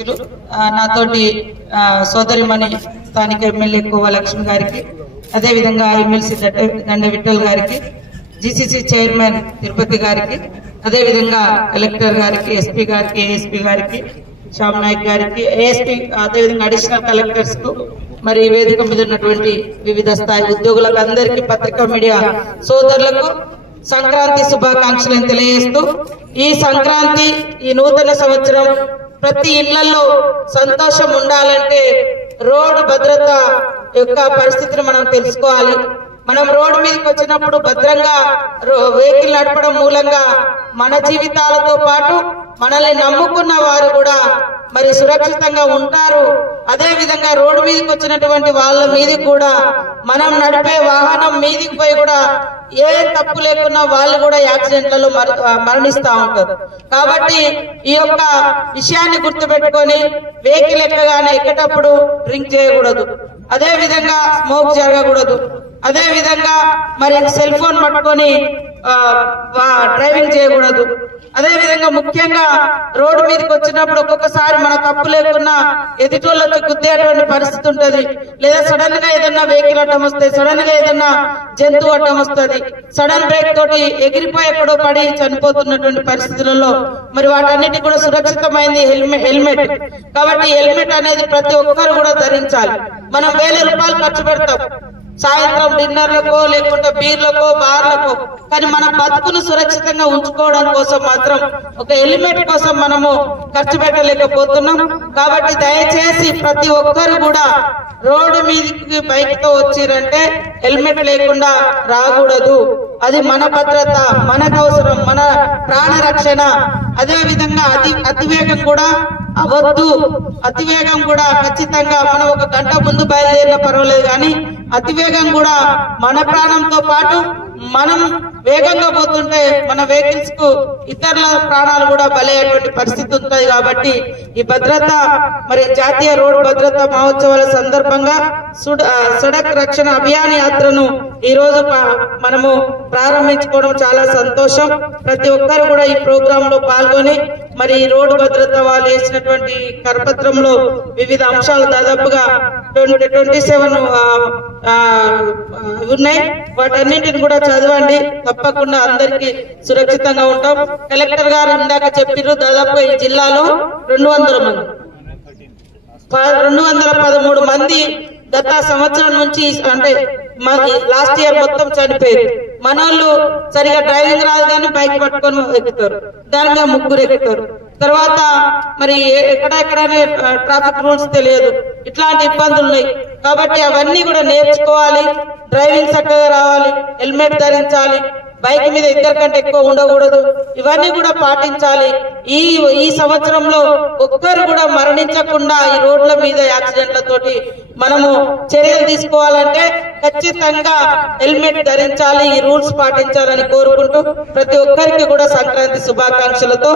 అధ్యక్షులు నాతోటి సోదరిమణి స్థానిక ఎమ్మెల్యే కోవలక్ష్మి గారికి అదేవిధంగా ఎమ్మెల్సీ దండ విఠల్ గారికి జీసీసీ చైర్మన్ తిరుపతి గారికి అదేవిధంగా కలెక్టర్ గారికి ఎస్పీ గారికి ఏఎస్పీ గారికి శ్యామ్ నాయక్ గారికి ఏఎస్పీ అదేవిధంగా అడిషనల్ కలెక్టర్స్కు మరి వేదిక మీద ఉన్నటువంటి వివిధ స్థాయి ఉద్యోగులకు అందరికీ పత్రికా మీడియా సోదరులకు సంక్రాంతి శుభాకాంక్షలను తెలియజేస్తూ ఈ సంక్రాంతి ఈ నూతన సంవత్సరం ప్రతి ఇళ్ళలో సంతోషం ఉండాలంటే రోడ్డు భద్రత యొక్క పరిస్థితిని మనం తెలుసుకోవాలి. మనం రోడ్డు మీదకి వచ్చినప్పుడు భద్రంగా రో- వెహికల్ నడపడం మూలంగా మన జీవితాలతో పాటు మనల్ని నమ్ముకున్న వారు కూడా మరి సురక్షితంగా ఉంటారు. అదే విధంగా రోడ్డు మీదకి వచ్చినటువంటి వాళ్ళ మీదకి కూడా మనం నడిపే వాహనం మీదికి పోయి కూడా ఏ తప్పు లేకున్నా వాళ్ళు కూడా యాక్సిడెంట్లలో మర- మరణిస్తా ఉంటారు. కాబట్టి ఈ యొక్క విషయాన్ని గుర్తుపెట్టుకొని వెహికల్ ఎక్కగానే ఎక్కేటప్పుడు డ్రింక్ చేయకూడదు. అదే విధంగా స్మోక్ జరగకూడదు. అదే విధంగా మరి సెల్ ఫోన్ పట్టుకొని డ్రైవింగ్ చేయకూడదు. అదే విధంగా ముఖ్యంగా రోడ్డు మీదకి వచ్చినప్పుడు ఒక్కొక్కసారి మన తప్పు లేకున్నా ఎదుటోళ్ళకి గుద్దేటువంటి పరిస్థితి ఉంటుంది. లేదా సడన్గా ఏదన్నా వెహికల్ అడ్డం వస్తాయి సడన్గా ఏదన్నా జంతువు అడ్డం వస్తుంది. సడన్ బ్రేక్ తోటి ఎగిరిపోయి ఎక్కడో పడి చనిపోతున్నటువంటి పరిస్థితులలో మరి వాటన్నిటి కూడా సురక్షితమైంది హెల్మెట్ హెల్మెట్. కాబట్టి హెల్మెట్ అనేది ప్రతి ఒక్కరు కూడా ధరించాలి. మనం వేల రూపాయలు ఖర్చు పెడతాం. సాయంత్రం డిన్నర్లకో లేకుంటే బీర్లకో బార్లకో. కానీ మన బతుకును సురక్షితంగా ఉంచుకోవడం కోసం మాత్రం ఒక హెల్మెట్ కోసం మనము ఖర్చు పెట్టలేకపోతున్నాం. కాబట్టి దయచేసి ప్రతి ఒక్కరు కూడా రోడ్డు మీదకి బైక్తో వచ్చిరంటే హెల్మెట్ లేకుండా రాకూడదు. అది మన భద్రత మనకు అవసరం మన ప్రాణ రక్షణ అదే విధంగా అతి అతివేగం కూడా అవద్దు అతివేగం కూడా ఖచ్చితంగా మనం ఒక గంట ముందు బయలుదేరిన పర్వాలేదు కానీ అతివేగం కూడా మన ప్రాణంతో పాటు మనం వేగంగా పోతుంటే మన వెహికల్స్కు ఇతరుల ప్రాణాలు కూడా బలయ్యేటువంటి పరిస్థితి ఉంటుంది కాబట్టి ఈ భద్రత మరి జాతీయ రోడ్డు భద్రత మహోత్సవాల సందర్భంగా సుడ సడక్ రక్షణ అభియాన్ యాత్రను ఈ రోజు మనము ప్రారంభించుకోవడం చాలా సంతోషం. ప్రతి ఒక్కరు కూడా ఈ ప్రోగ్రామ్లో పాల్గొని మరి రోడ్డు భద్రత వాళ్ళు వేసినటువంటి కరపత్రంలో వివిధ అంశాలు దాదాపుగా ట్వంటీ ట్వంటీ సెవెన్ ఉన్నాయి. వాటన్నింటిని కూడా చదవండి. తప్పకుండా అందరికి సురక్షితంగా ఉంటాం. కలెక్టర్ గారు ఇందాక చెప్పిర్రు దాదాపు ఈ జిల్లాలో రెండు వందల మంది. రెండు వందల పదమూడు మంది గత సంవత్సరం నుంచి అంటే లాస్ట్ ఇయర్ మొత్తం చనిపోయారు. మనోళ్ళు సరిగా డ్రైవింగ్ రాదు కానీ బైక్ పట్టుకొని ఎక్కుతారు. దానిగా ముగ్గురు ఎక్కుతారు. తర్వాత మరి ఏ- ఎక్కడ ఎక్కడనే ట్రాఫిక్ రూల్స్ తెలియదు. ఇట్లాంటి ఇబ్బందులు ఉన్నాయి. కాబట్టి అవన్నీ కూడా నేర్చుకోవాలి. డ్రైవింగ్ చక్కగా రావాలి. హెల్మెట్ ధరించాలి. బైక్ మీద ఇద్దరు కంటే ఎక్కువ ఉండకూడదు. ఇవన్నీ కూడా పాటించాలి. ఈ ఈ సంవత్సరంలో ఒక్కరు కూడా మరణించకుండా ఈ రోడ్ల మీద యాక్సిడెంట్లతోటి మనము చర్యలు తీసుకోవాలంటే ఖచ్చితంగా హెల్మెట్ ధరించాలి ఈ రూల్స్ పాటించాలని కోరుకుంటూ ప్రతి ఒక్కరికి కూడా సంక్రాంతి శుభాకాంక్షలతో